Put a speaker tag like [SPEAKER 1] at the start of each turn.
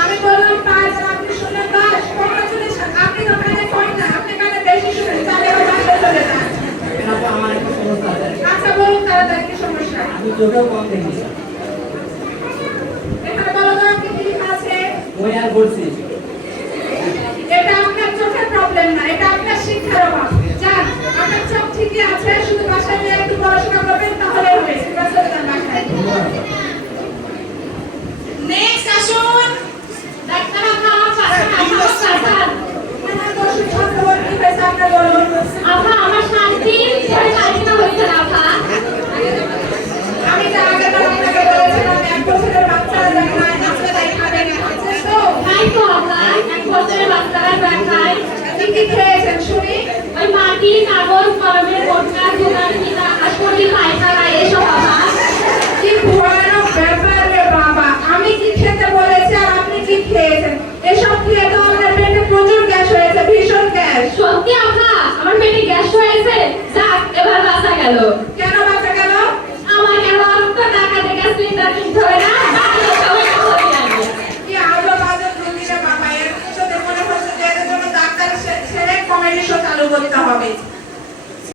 [SPEAKER 1] আমি বললাম পাঁচ আপনি শুনলেন দশ। আপনি তো কানে কয় না আপনি কানে বেশি শুনেন তাহলে আমার
[SPEAKER 2] একটা সমস্যা আছে।
[SPEAKER 1] আচ্ছা বলুন তাড়াতাড়ি কি সমস্যা?
[SPEAKER 2] আমি চোখেও কম দেখি।
[SPEAKER 1] এখানে বলো তো কি কি আছে?
[SPEAKER 2] ওই আর বলছি
[SPEAKER 1] এটা আপনার চোখের প্রবলেম না এটা এক বছরের বাচ্চারা
[SPEAKER 3] দেখায়
[SPEAKER 1] কি কি খেয়েছেন শুনি
[SPEAKER 3] ওই মাটি কাগজ কলমের বোটকা দোকান কিনা হাসপাতাল পায়খানা এসব আভা
[SPEAKER 1] কি ভয়ানক ব্যাপার রে বাবা। আমি কি খেতে বলেছি আর আপনি কি খেয়েছেন? এসব খেয়ে তো পেটে প্রচুর গ্যাস হয়েছে ভীষণ গ্যাস।
[SPEAKER 3] সত্যি আভা আমার পেটে গ্যাস হয়েছে? যাক এবার বাঁচা গেল। novamente.